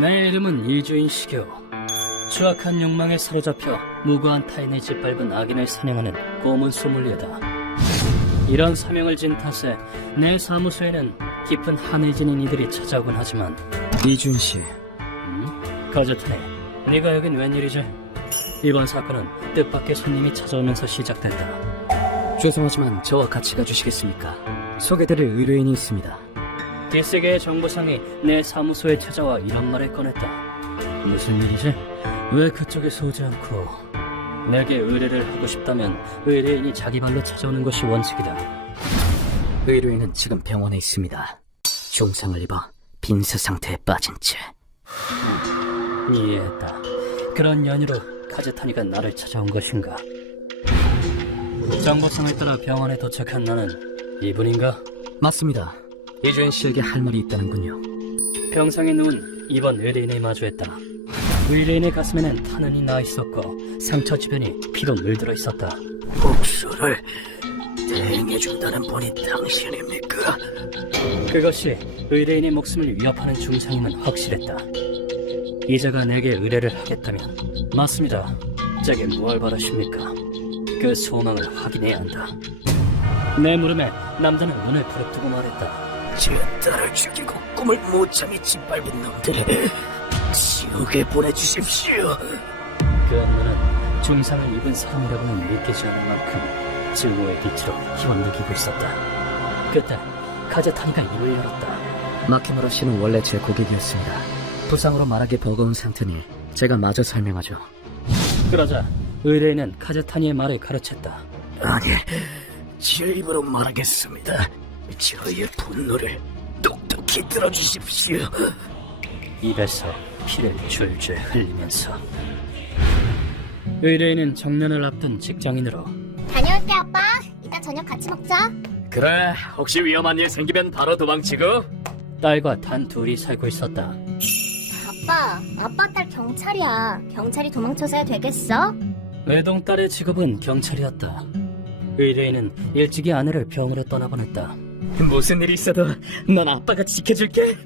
내 이름은 이주인 시교. 추악한 욕망에 사로잡혀 무고한 타인의 짓밟은 악인을 사냥하는 고문 소믈리에다. 이런 사명을 진 탓에 내 사무소에는 깊은 한을 지닌 이들이 찾아오곤 하지만. 이주인 씨, 가즈타네, 네가 여긴 웬일이지? 이번 사건은 뜻밖의 손님이 찾아오면서 시작됐다. 죄송하지만 저와 같이 가주시겠습니까? 소개드릴 의뢰인이 있습니다. 뒷세계의 정보상이 내 사무소에 찾아와 이런 말을 꺼냈다. 무슨 일이지? 왜 그쪽에서 오지 않고? 내게 의뢰를 하고 싶다면 의뢰인이 자기 발로 찾아오는 것이 원칙이다. 의뢰인은 지금 병원에 있습니다. 중상을 입어 빈스 상태에 빠진 채. 이해했다. 그런 연유로 카즈타니가 나를 찾아온 것인가? 정보상을 따라 병원에 도착한 나는 이분인가? 맞습니다. 이주인 씨에게 할 말이 있다는군요. 병상에 누운 이번 의뢰인을 마주했다. 의뢰인의 가슴에는 탄흔이 나 있었고 상처 주변이 피로 물들어 있었다. 복수를 대행해준다는 분이 당신입니까? 그것이 의뢰인의 목숨을 위협하는 중상임은 확실했다. 이자가 내게 의뢰를 하겠다면 맞습니다. 제게 무얼 바라십니까? 그 소망을 확인해야 한다. 내 물음에 남자는 눈을 부릅뜨고 말했다. 제 딸을 죽이고 꿈을 못 참이 짓밟은 놈들을 지옥에 보내주십시오. 그 업무는 중상을 입은 사람이라고는 믿기지 않을 만큼 증오의 빛으로 휘황되고 있었다. 그때 카즈타니가 입을 열었다. 마키무라 씨는 원래 제 고객이었습니다. 부상으로 말하기 버거운 상태니 제가 마저 설명하죠. 그러자 의뢰인은 카즈타니의 말을 가르쳤다. 아니, 제 입으로 말하겠습니다. 저의 분노를 똑똑히 들어주십시오. 입에서 피를 줄줄 흘리면서. 의뢰인은 정년을 앞둔 직장인으로 다녀올게 아빠. 이따 저녁 같이 먹자. 그래, 혹시 위험한 일 생기면 바로 도망치고. 딸과 단 둘이 살고 있었다. 아빠 딸 경찰이야. 경찰이 도망쳐서야 되겠어? 외동딸의 직업은 경찰이었다. 의뢰인은 일찍이 아내를 병으로 떠나보냈다. 무슨 일이 있어도 넌 아빠가 지켜줄게.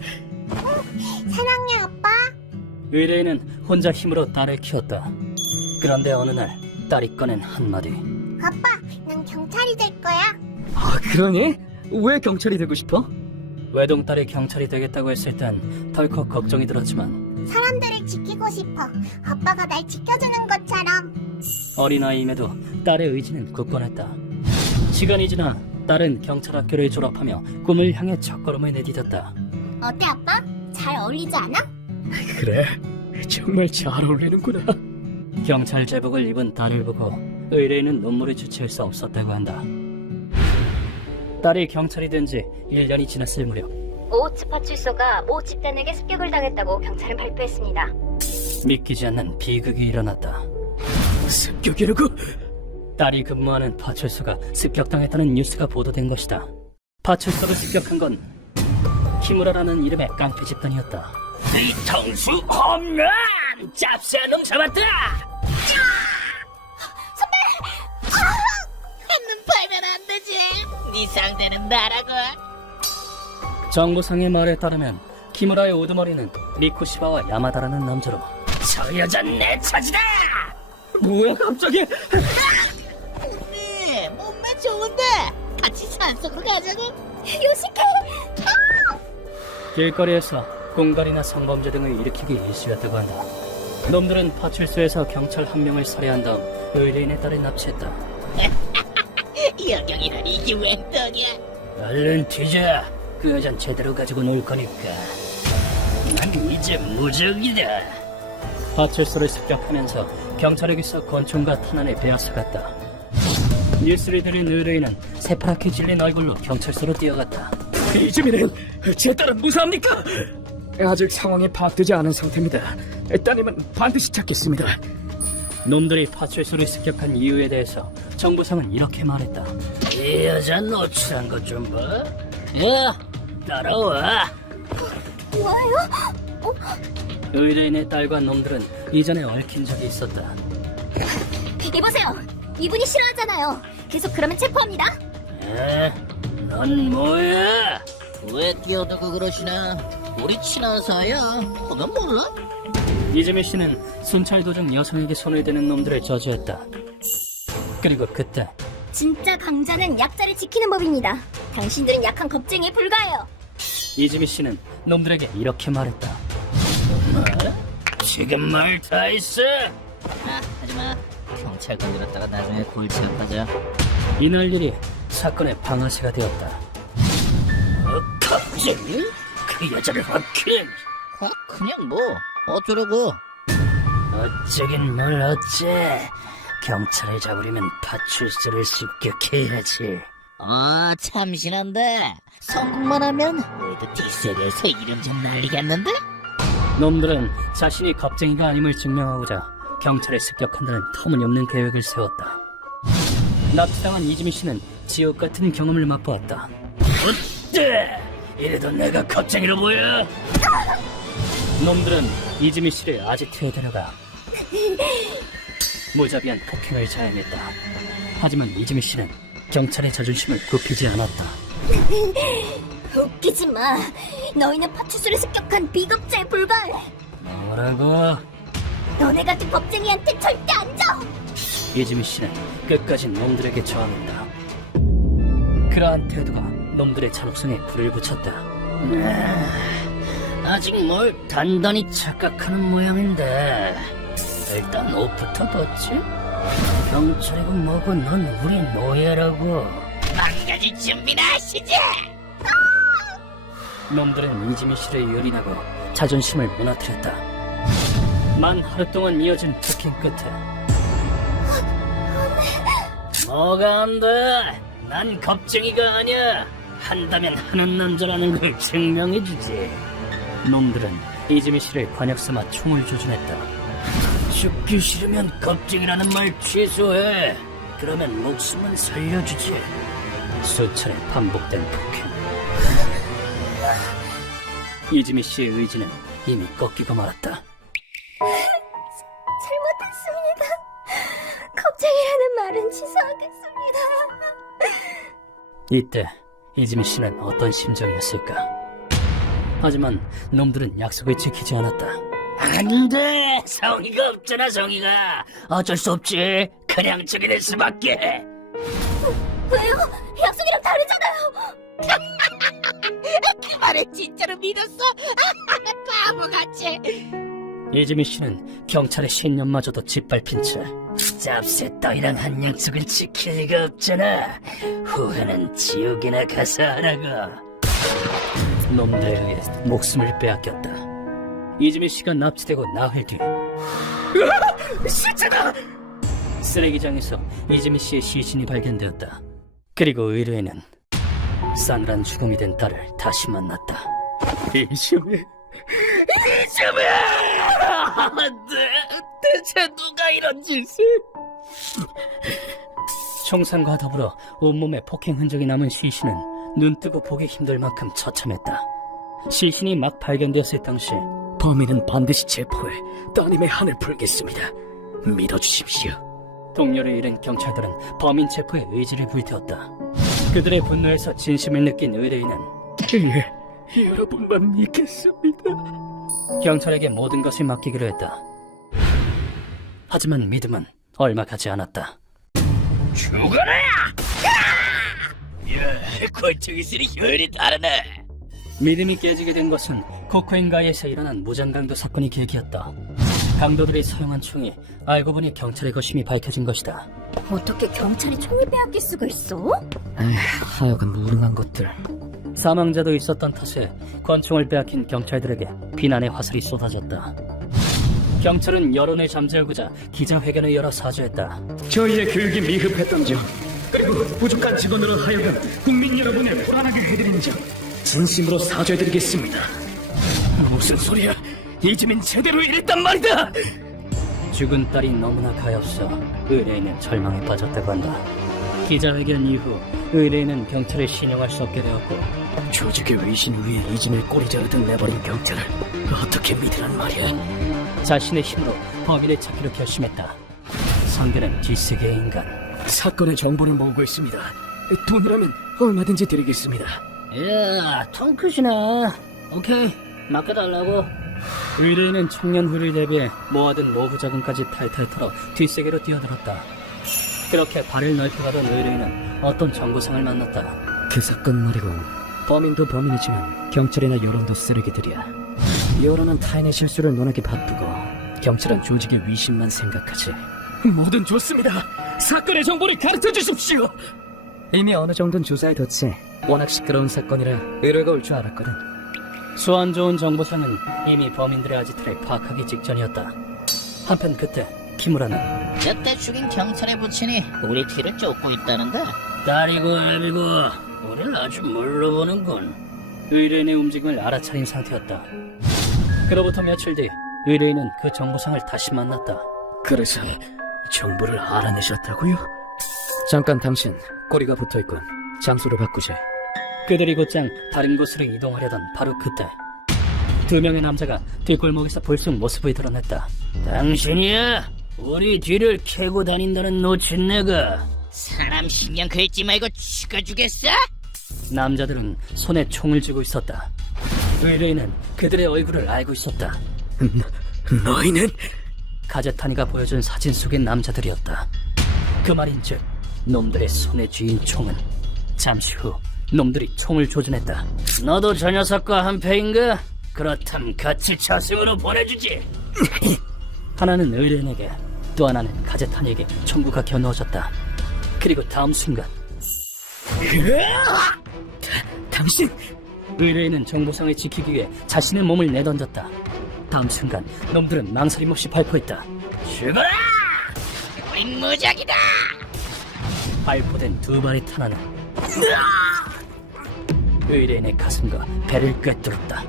사랑해 아빠. 의뢰인은 혼자 힘으로 딸을 키웠다. 그런데 어느 날 딸이 꺼낸 한마디. 아빠, 난 경찰이 될 거야. 아, 그러니? 왜 경찰이 되고 싶어? 외동딸이 경찰이 되겠다고 했을 땐 덜컥 걱정이 들었지만 사람들을 지키고 싶어. 아빠가 날 지켜주는 것처럼. 어린아이임에도 딸의 의지는 굳건했다. 시간이 지나 딸은 경찰 학교를 졸업하며 꿈을 향해 첫걸음을 내디뎠다. 어때 아빠? 잘 어울리지 않아? 그래, 정말 잘 어울리는구나. 경찰 제복을 입은 딸을 보고 의뢰인은 눈물을 주체할 수 없었다고 한다. 딸이 경찰이 된 지 1년이 지났을 무렵 오우츠 파출소가 모 집단에게 습격을 당했다고 경찰은 발표했습니다. 믿기지 않는 비극이 일어났다. 습격이라고? 딸이 근무하는 파출소가 습격당했다는 뉴스가 보도된 것이다. 파출소를 습격한 건 키무라라는 이름의 깡패 집단이었다. 뒤통수 홈런! 짭새한 놈 잡았다! 한눈 팔면 안 되지. 네 상대는 나라고. 정보상의 말에 따르면 키무라의 우두머리는 미쿠시바와 야마다라는 남자로. 저 여자 내 차지다! 뭐야 갑자기? 언니 몸매 좋은데 같이 산속으로 가자고. 요시케! 길거리에서 공갈이나 성범죄 등을 일으키기 일쑤였다고 한다. 놈들은 파출소에서 경찰 한 명을 살해한 다음 의뢰인의 딸을 납치했다. 여경이라니 이게 웬 떡이야. 얼른 뒤져. 그 여잔 제대로 가지고 놀 거니까. 난 이제 무적이다. 파출소를 습격하면서 경찰에게서 권총과 탄환을 베앗아갔다. 뉴스를 들은 의뢰인은 새파랗게 질린 얼굴로 경찰서로 뛰어갔다. 이즈미는 제 딸은 무사합니까? 아직 상황이 파악되지 않은 상태입니다. 따님은 반드시 찾겠습니다. 놈들이 파출소를 습격한 이유에 대해서 정보상은 이렇게 말했다. 이 여자 노출한 것 좀 봐. 야, 따라와. 뭐예요? 의뢰인의 딸과 놈들은 이전에 얽힌 적이 있었다. 이보세요. 이분이 싫어하잖아요. 계속 그러면 체포합니다. 넌 뭐야? 왜 끼어들고 그러시나? 우리 친한 사이야. 넌 몰라? 이재미 씨는 순찰 도중 여성에게 손을 대는 놈들을 저주했다. 그리고 그때 진짜 강자는 약자를 지키는 법입니다. 당신들은 약한 겁쟁이에 불과해요. 이재미 씨는 놈들에게 이렇게 말했다. 지금 말 다 했어? 하지마. 경찰 건드렸다가 나중에 골치 아파져. 이날 일이 사건의 방아쇠가 되었다. 갑자기? 그 여자를 확인! 그냥 뭐 어쩌려고? 어쩌긴 뭘 어째. 경찰을 잡으려면 파출소를 습격해야지. 참신한데 성공만 하면 우리도 뒷세계에서 이름 좀 날리겠는데? 놈들은 자신이 겁쟁이가 아님을 증명하고자 경찰에 습격한다는 터무니없는 계획을 세웠다. 납치당한 이지미 씨는 지옥 같은 경험을 맛보았다. 어때? 이래도 내가 겁쟁이로 보여? 놈들은 이지미 씨를 아지트에 데려가 무자비한 폭행을 자행했다. 하지만 이지미 씨는 경찰의 자존심을 굽히지 않았다. 웃기지 마. 너희는 파출소를 습격한 비겁자에 불과해. 뭐라고? 너네 같은 겁쟁이한테 절대 안 져. 이지미 씨는 끝까지 놈들에게 저항했다. 그러한 태도가 놈들의 잔혹성에 불을 붙였다. 아직 뭘 단단히 착각하는 모양인데 일단 옷부터 벗지? 경찰이고 뭐고 넌 우리 노예라고. 망가질 준비나 하시지. 놈들은 이지미 씨를 유린하고 자존심을 무너뜨렸다. 만 하루 동안 이어진 폭행 끝에 뭐가 안 돼? 난 겁쟁이가 아니야. 한다면 하는 남자라는 걸 증명해주지. 놈들은 이지미 씨를 관역 삼아 총을 조준했다. 죽기 싫으면 겁쟁이라는 말 취소해. 그러면 목숨은 살려주지. 수차례 반복된 폭행. 이지미 씨의 의지는 이미 꺾이고 말았다. 잘못했습니다. 겁쟁이라는 말은 취소하겠습니다. 이때 이지미 씨는 어떤 심정이었을까? 하지만 놈들은 약속을 지키지 않았다. 안 돼! 성의가 없잖아, 성의가. 어쩔 수 없지. 그냥 죽이낼 수밖에. 왜요? 약속이랑 다르잖아요. 그 말을 진짜로 믿었어? 바보같이. 이지미 씨는 경찰의 신념마저도 짓밟힌 채 짭새 따위랑 한 약속을 지킬 리가 없잖아. 후회는 지옥이나 가서 하라고. 놈들에 의해 목숨을 빼앗겼다. 이지미 씨가 납치되고 나흘 뒤 시체다! 쓰레기장에서 이지미 씨의 시신이 발견되었다. 그리고 의뢰인은 싸늘한 죽음이 된 딸을 다시 만났다. 이시오메. 대체 누가 이런 짓을? 총상과 더불어 온몸에 폭행 흔적이 남은 시신은 눈뜨고 보기 힘들 만큼 처참했다. 시신이 막 발견되었을 당시 범인은 반드시 체포해 따님의 한을 풀겠습니다. 믿어주십시오. 동료를 잃은 경찰들은 범인 체포에 의지를 불태웠다. 그들의 분노에서 진심을 느낀 의뢰인은 예, 여러분만 믿겠습니다. 경찰에게 모든 것을 맡기기로 했다. 하지만 믿음은 얼마 가지 않았다. 죽어라! 권총이슬이 혈이 다르네. 믿음이 깨지게 된 것은 코코인가이에서 일어난 무장강도 사건이 계기였다. 강도들이 사용한 총이 알고 보니 경찰의 것임이 밝혀진 것이다. 어떻게 경찰이 총을 빼앗길 수가 있어? 하여간 무능한 것들. 사망자도 있었던 탓에 권총을 빼앗긴 경찰들에게 비난의 화살이 쏟아졌다. 경찰은 여론을 잠재우고자 기자회견을 열어 사죄했다. 저희의 교육이 미흡했던 점, 그리고 부족한 직원으로 하여금 국민 여러분을 불안하게 해드린 점 진심으로 사죄드리겠습니다. 무슨 소리야? 이지민 제대로 일했단 말이다! 죽은 딸이 너무나 가엾어 의뢰인은 절망에 빠졌다고 한다. 기자회견 이후 의뢰인은 경찰을 신용할 수 없게 되었고 조직의 위신 위에 이진을 꼬리 자르듯 내버린 경찰을 어떻게 믿으란 말이야? 자신의 힘으로 범인을 찾기로 결심했다. 상대는 뒷세계의 인간. 사건의 정보를 모으고 있습니다. 돈이라면 얼마든지 드리겠습니다. 야, 통 크시네. 오케이. 맡겨달라고. 의뢰인은 청년 후를 대비해 모아둔 노후 자금까지 탈탈 털어 뒷세계로 뛰어들었다. 그렇게 발을 넓혀가던 의뢰인은 어떤 정보상을 만났다. 그 사건 말이고 범인도 범인이지만 경찰이나 여론도 쓰레기들이야. 여론은 타인의 실수를 논하기 바쁘고 경찰은 조직의 위신만 생각하지. 뭐든 좋습니다. 사건의 정보를 가르쳐 주십시오. 이미 어느 정도는 조사해뒀지. 워낙 시끄러운 사건이라 의뢰가 올 줄 알았거든. 수완 좋은 정보상은 이미 범인들의 아지트를 파악하기 직전이었다. 한편 그때 키무라는 저때 죽인 경찰의 부친이 우리 뒤를 쫓고 있다는데? 딸이고 애비고 우리를 아주 물러보는군. 의뢰인의 움직임을 알아차린 상태였다. 그로부터 며칠 뒤 의뢰인은 그 정보상을 다시 만났다. 그래서 정보를 알아내셨다고요? 잠깐 당신 꼬리가 붙어있군. 장소를 바꾸지. 그들이 곧장 다른 곳으로 이동하려던 바로 그때 두 명의 남자가 뒷골목에서 불쑥 모습을 드러냈다. 당신이야? 우리 뒤를 캐고 다닌다는 노친네가. 사람 신경 긁지 말고 죽여주겠어? 남자들은 손에 총을 쥐고 있었다. 의뢰인은 그들의 얼굴을 알고 있었다. 너희는? 카제타니가 보여준 사진 속의 남자들이었다. 그 말인즉 놈들의 손에 쥐인 총은 잠시 후 놈들이 총을 조준했다. 너도 저 녀석과 한패인가? 그렇담 같이 저승으로 보내주지. 하나는 의뢰인에게 또 하나는 카제타니에게 총구가 겨누어졌다. 그리고 다음 순간 당신! 의뢰인은 정보상을 지키기 위해 자신의 몸을 내던졌다. 다음 순간 놈들은 망설임 없이 발포했다. 죽어라! 우린 무적이다! 발포된 두 발의 탄환은 의뢰인의 가슴과 배를 꿰뚫었다.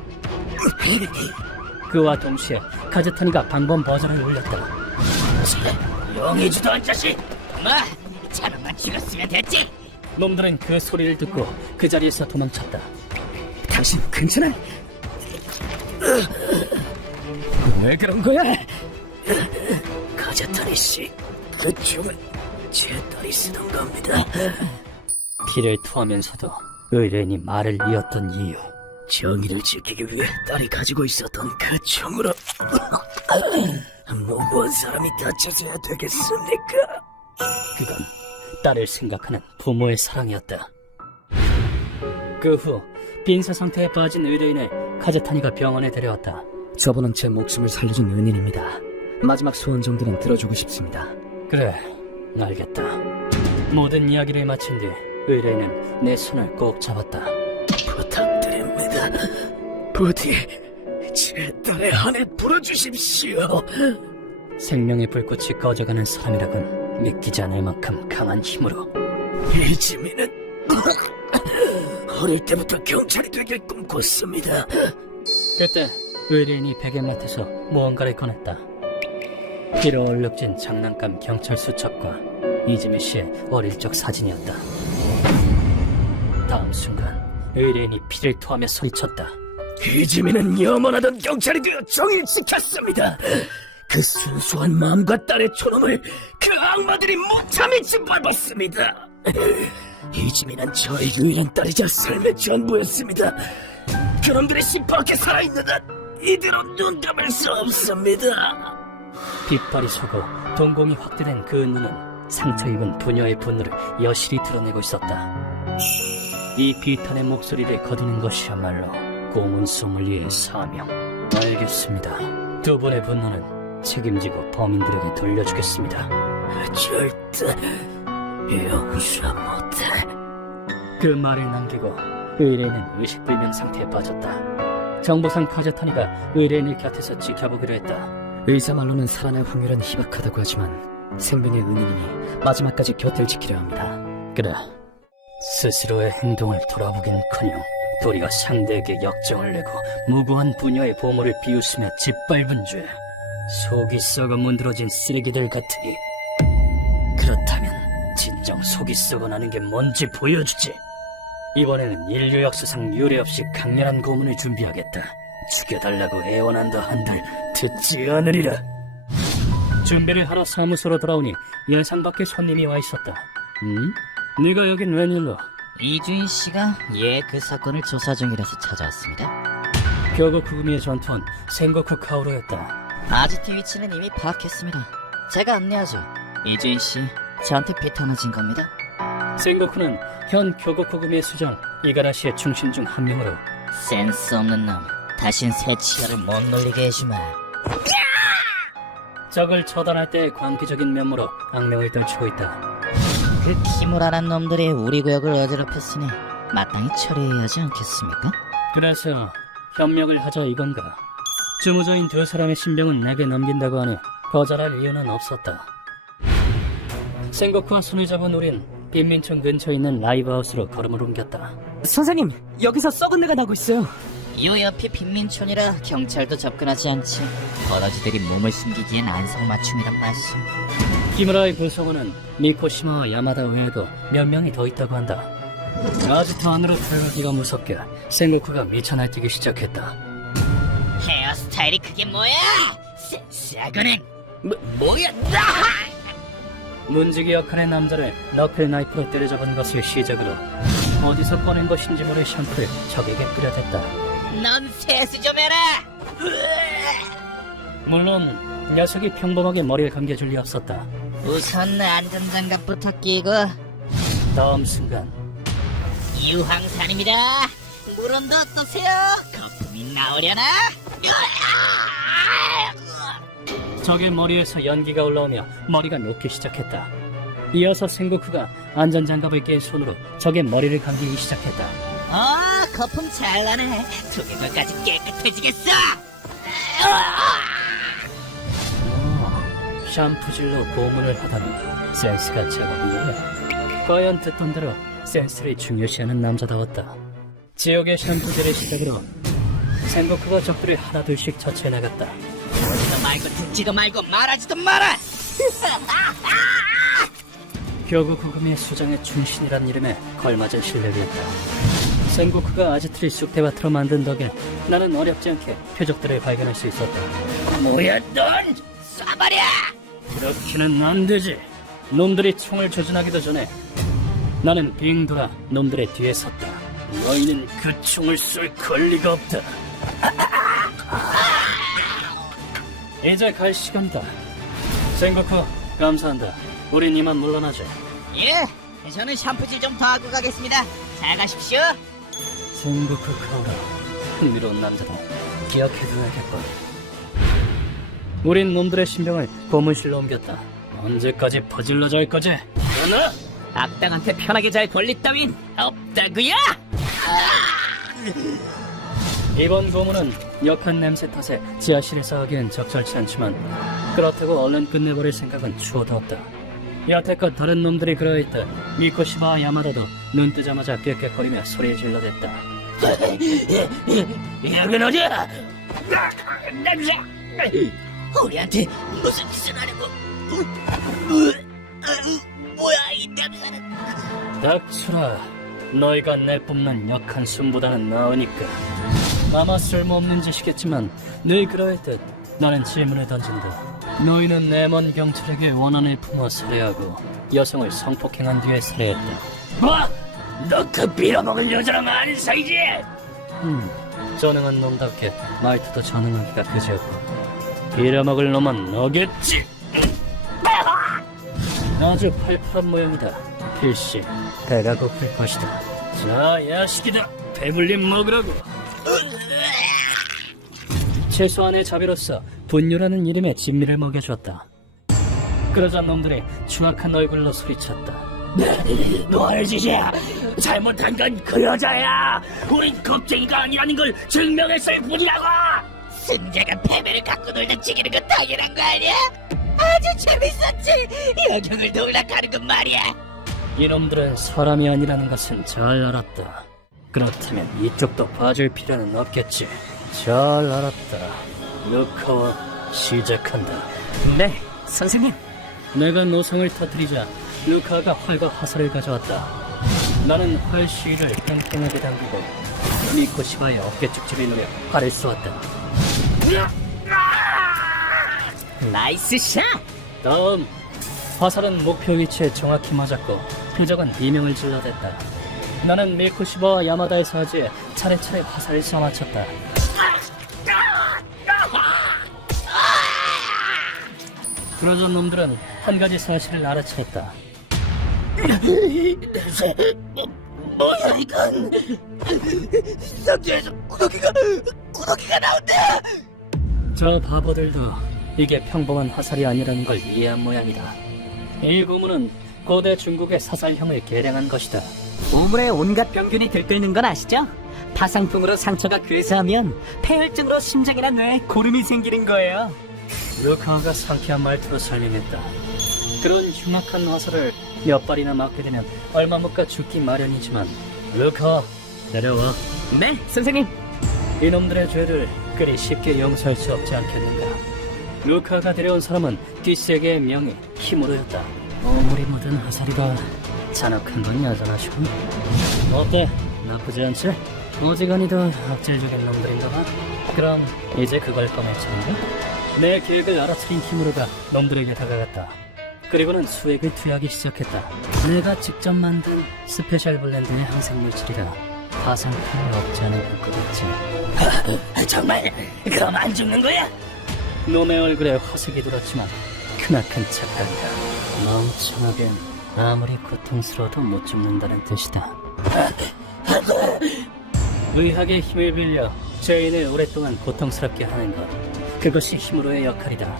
그와 동시에 카제타니가 방범 버전을 울렸다. 용의주도 한 자식! 뭐? 저놈만 죽었으면 됐지! 놈들은 그 소리를 듣고 그 자리에서 도망쳤다. 당신 괜찮아? 왜 그런 거야? 카제타니 씨, 그 총은 제 딸이 쓰던 겁니다. 피를 토하면서도 의뢰인이 말을 이었던 이유. 정의를 지키기 위해 딸이 가지고 있었던 그 총으로 무고한 사람이 다쳐져야 되겠습니까? 그건 딸을 생각하는 부모의 사랑이었다. 그 후 빈사 상태에 빠진 의뢰인을 카제타니가 병원에 데려왔다. 저분은 제 목숨을 살려준 은인입니다. 마지막 소원 정도는 들어주고 싶습니다. 그래, 알겠다. 모든 이야기를 마친 뒤 의뢰인은 내 손을 꼭 잡았다. 부탁드립니다. 부디 제 딸의 한을 불어주십시오. 생명의 불꽃이 꺼져가는 사람이라곤 믿기지 않을 만큼 강한 힘으로. 이지민은 어릴 때부터 경찰이 되길 꿈꿨습니다. 그때 의뢰인이 베개맡에서 무언가를 꺼냈다. 피로 얼룩진 장난감 경찰 수첩과 이지미 씨의 어릴 적 사진이었다. 다음 순간 의뢰인이 피를 토하며 소리쳤다. 이지민은 염원하던 경찰이 되어 정의를 지켰습니다. 그 순수한 마음과 딸의 존엄을 그 악마들이 무참히 짓밟았습니다. 이지민은 저의 유일한 딸이자 삶의 전부였습니다. 그놈들의 시퍼렇게 살아있는 한 이대로 눈 감을 수 없습니다. 빛발이 서고 동공이 확대된 그 눈은 상처 입은 부녀의 분노를 여실히 드러내고 있었다. 이 비탄의 목소리를 거두는 것이야말로 고문 소믈리에의 사명. 알겠습니다. 두 분의 분노는 책임지고 범인들에게 돌려주겠습니다. 절대 용서 못해. 그 말을 남기고 의뢰인은 의식불명 상태에 빠졌다. 정보상 카제타니가 의뢰인을 곁에서 지켜보기로 했다. 의사 말로는 살아날 확률은 희박하다고 하지만 생명의 은인이니 마지막까지 곁을 지키려 합니다. 그래, 스스로의 행동을 돌아보긴커녕 도리어 상대에게 역정을 내고 무고한 부녀의 보물을 비웃으며 짓밟은 죄. 속이 썩어 문드러진 쓰레기들 같으니 그렇다면 진정 속이 썩어나는 게 뭔지 보여주지. 이번에는 인류 역사상 유례없이 강렬한 고문을 준비하겠다. 죽여달라고 애원한다 한들 듣지 않으리라. 준비를 하러 사무소로 돌아오니 예상 밖의 손님이 와 있었다. 네가 여긴 웬일로? 이주인 씨가 그 사건을 조사 중이라서 찾아왔습니다. 격오 구구미의 전투원 생고쿠 카오루였다. 아지트 위치는 이미 파악했습니다. 제가 안내하죠. 이주인 씨, 저한테 비타맞은 겁니다. 생고쿠는 현 격오 구구미의 수장 이가라시의 중심 중 한 명으로 센스 없는 놈, 다신 새 치아를 못 놀리게 해주마. 적을 처단할 때의 광기적인 면모로 악명을 떨치고 있다. 그 키무라란 놈들이 우리 구역을 어지럽혔으니 마땅히 처리해야 하지 않겠습니까? 그래서 협력을 하자 이건가. 주무저인 두 사람의 신병은 내게 넘긴다고 하니 거절할 이유는 없었다. 생고쿠와 손을 잡은 우린 빈민촌 근처에 있는 라이브하우스로 걸음을 옮겼다. 선생님, 여기서 썩은 내가 나고 있어요. 요 옆이 빈민촌이라 경찰도 접근하지 않지. 버러지들이 몸을 숨기기엔 안성맞춤이란 말씀. 키무라의 군성원은 미코시마와 야마다 외에도 몇 명이 더 있다고 한다. 아지트 안으로 들어가기가 무섭게 생고쿠가 미쳐 날뛰기 시작했다. 헤어스타일이 그게 뭐야? 싸구는 뭐야? 문지기 역할의 남자를 너클 나이프로 때려잡은 것을 시작으로 어디서 꺼낸 것인지 모를 샴푸를 적에게 뿌려댔다. 넌 세수 좀 해라. 물론 녀석이 평범하게 머리를 감겨줄 리 없었다. 우선 안전장갑부터 끼고. 다음 순간 유황산입니다. 물온도 어떠세요? 거품이 나오려나? 적의 머리에서 연기가 올라오며 머리가 녹기 시작했다. 이어서 생고쿠가 안전장갑을 낀 손으로 적의 머리를 감기기 시작했다. 거품 잘 나네. 두개골까지 깨끗해지겠어. 샴푸질로 고문을 하다니 센스가 제법이네. 과연 듣던 대로 센스를 중요시하는 남자다웠다. 지옥의 샴푸질을 시작으로 생고쿠가 적들을 하나둘씩 처치해 나갔다. 듣지도 말고 듣지도 말고 말하지도 마라. 격우 구금의 수장의 충신이란 이름에 걸맞은 실력이었다. 생고쿠가 아지트를 쑥대밭으로 만든 덕에 나는 어렵지 않게 표적들을 발견할 수 있었다. 뭐야 넌? 쏴버려. 그렇게는 안 되지. 놈들이 총을 조준하기도 전에 나는 빙 돌아 놈들의 뒤에 섰다. 너희는 그 총을 쏠 권리가 없다. 이제 갈 시간이다. 생고쿠 감사한다. 우린 이만 물러나자. 예, 저는 샴푸질 좀 더 하고 가겠습니다. 잘 가십시오. 생고쿠 카오라, 흥미로운 남자다. 기억해둬야겠군. 우린 놈들의 신병을 고문실로 옮겼다. 언제까지 퍼질러 잘 거지? 너나? 악당한테 편하게 잘 권리 따윈 없다구요. 이번 고문은 역한 냄새 탓에 지하실에서 하기엔 적절치 않지만 그렇다고 얼른 끝내버릴 생각은 추호도 없다. 여태껏 다른 놈들이 그러했다. 미코시마와 야마다도 눈 뜨자마자 꾀꾀거리며 소리 질러댔다. 여긴 어디야? 냄새! 우리한테 무슨 짓을 하려고? 뭐야 이 냄새는? 닥쳐라. 너희가 내뿜는 역한 숨보다는 나으니까. 아마 쓸모없는 짓이겠지만 늘 그러했듯 나는 질문을 던진다. 너희는 내먼 경찰에게 원한을 품어 살해하고 여성을 성폭행한 뒤에 살해했다. 뭐? 너 그 빌어먹을 여자랑 아는 사이지? 전능한 놈답게 말투도 전능하기가 그지없고 빌어먹을 놈은 너겠지. 아주 팔팔한 모양이다. 필시 배가 고플 것이다. 자, 야식이다. 배불림 먹으라고. 최소한의 자비로서 분유라는 이름의 진미를 먹여주었다. 그러자 놈들이 추악한 얼굴로 소리쳤다. 뭘 짓이야? 잘못한 건 그 여자야. 우린 겁쟁이가 아니라는 걸 증명했을 뿐이라고. 승자가 패배를 갖고 놀다 지기는 건 당연한 거 아니야? 아주 재밌었지. 여경을 놀락하는 건 말이야. 이놈들은 사람이 아니라는 것은 잘 알았다. 그렇다면 이쪽도 봐줄 필요는 없겠지. 잘 알았다. 루카와 시작한다. 네, 선생님. 내가 노성을 터뜨리자 루카가 활과 화살을 가져왔다. 나는 활 시위를 팽팽하게 당기고 미코시바의 어깨 축지를 노려 활을 쏘았다. 나이스 샷. 다음 화살은 목표 위치에 정확히 맞았고 표적은 비명을 질러댔다. 나는 미코시바와 야마다의 사지에 차례차례 화살을 쏘아맞췄다. 그러자 놈들은 한 가지 사실을 알아챘다. 뭐야 이건? 상자에서 구더기가 나온다. 저 바보들도 이게 평범한 화살이 아니라는 걸 이해한 모양이다. 이 고문은 고대 중국의 사살형을 계량한 것이다. 우물에 온갖 병균이 들끓는 건 아시죠? 파상풍으로 상처가 괴사하면 폐혈증으로 심장이나 뇌에 고름이 생기는 거예요. 루카가 상쾌한 말투로 설명했다. 그런 흉악한 화살을 몇 발이나 맞게 되면 얼마 못 가 죽기 마련이지만 루카, 내려와. 네, 선생님. 이놈들의 죄를 그리 쉽게 용서할 수 없지 않겠는가. 루카가 데려온 사람은 뒷세계의 명예, 힘으로였다. 오물이 묻은 화살이라 잔악한 건 여전하시군. 어때? 나쁘지 않지? 오지간히도 악질적인 놈들인가 봐. 그럼 이제 그걸 꺼내치는가? 내 계획을 알아차린 힘으로가 놈들에게 다가갔다. 그리고는 수액을 투여하기 시작했다. 내가 직접 만든 스페셜 블렌드의 항생물질이라 화상품을 억제하는 효과가 있지. 정말 그럼 안 죽는 거야? 놈의 얼굴에 화색이 돌았지만 크나큰 착각이다. 멍청하겐 아무리 고통스러워도 못 죽는다는 뜻이다. 의학의 힘을 빌려 죄인을 오랫동안 고통스럽게 하는 것, 그것이 힘으로의 역할이다.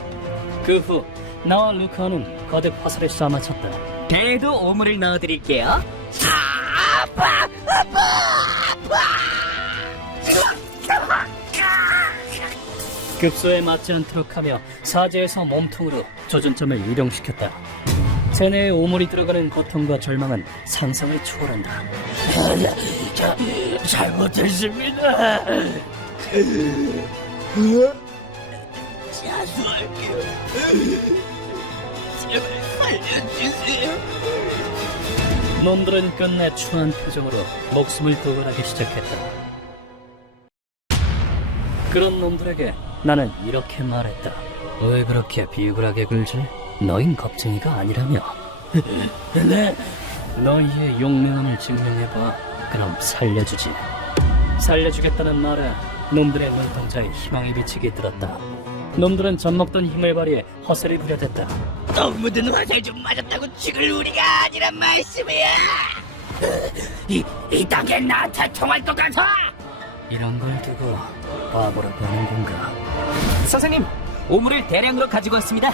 그 후 나와 루카는 거듭 화살을 쏴맞췄다. 배에도 오물을 넣어드릴게요. 급소에 맞지 않도록 하며 사지에서 몸통으로 조준점을 이동시켰다. 체내에 오물이 들어가는 고통과 절망은 상상을 초월한다. 잘못했습니다. 자수할게요. 제발 살려주세요. 놈들은 끝내 추한 표정으로 목숨을 도발하기 시작했다. 그런 놈들에게 나는 이렇게 말했다. 왜 그렇게 비굴하게 굴지? 너흰 겁쟁이가 아니라며. 네, 너희의 용맹함을 증명해봐. 그럼 살려주지. 살려주겠다는 말에 놈들의 눈동자에 희망의 빛이 들었다. 놈들은 젖먹던 힘을 발휘해 허세를 부려댔다. 똥 묻은 화살 좀 맞았다고 죽을 우리가 아니란 말씀이야. 이 땅에 나한테 통할 것 같아. 이런 걸 두고 바보라고 하는 건가? 선생님, 오물을 대량으로 가지고 왔습니다.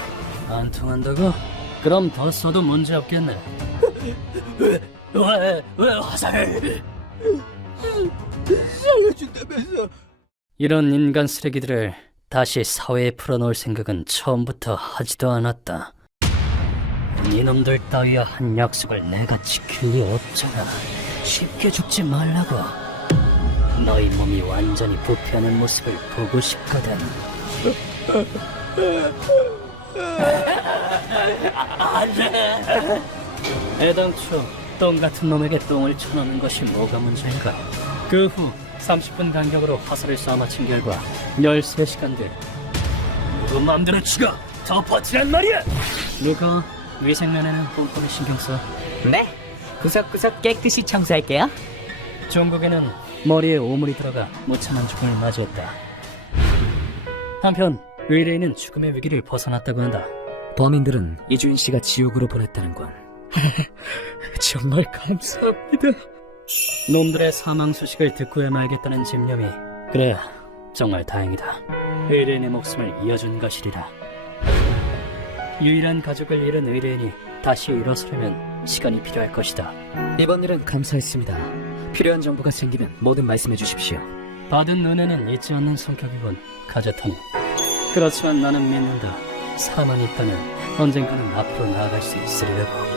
안 통한다고? 그럼 더 써도 문제 없겠네. 왜 화살을 살려준다면서? 이런 인간 쓰레기들을 다시 사회에 풀어놓을 생각은 처음부터 하지도 않았다. 이놈들 따위와 한 약속을 내가 지킬 리 없잖아. 쉽게 죽지 말라고. 너희 몸이 완전히 부패하는 모습을 보고 싶거든. 애당초 똥 같은 놈에게 똥을 쳐넣는 것이 뭐가 문제인가. 그 후 30분 간격으로 화살을 쏴맞힌 결과 13시간 뒤 누구 마음대로 죽어. 더 버티란 말이야. 누가 위생면에는 꼼꼼히 신경 써. 네, 구석구석 깨끗이 청소할게요. 종국에는 머리에 오물이 들어가 무참한 죽음을 맞이했다. 한편 의뢰인은 죽음의 위기를 벗어났다고 한다. 범인들은 이주인 씨가 지옥으로 보냈다는 건 정말 감사합니다. 놈들의 사망 소식을 듣고야 말겠다는 집념이, 그래, 정말 다행이다. 의뢰인의 목숨을 이어준 것이리라. 유일한 가족을 잃은 의뢰인이 다시 일어서려면 시간이 필요할 것이다. 이번 일은 감사했습니다. 필요한 정보가 생기면 뭐든 말씀해 주십시오. 받은 은혜는 잊지 않는 성격이군, 가제톤. 그렇지만 나는 믿는다. 사람만 있다면 언젠가는 앞으로 나아갈 수 있으리라고.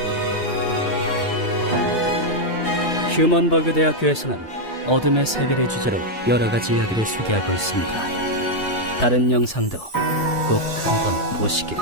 휴먼버그 대학교에서는 어둠의 세계를 주제로 여러 가지 이야기를 소개하고 있습니다. 다른 영상도 꼭 한번 보시길.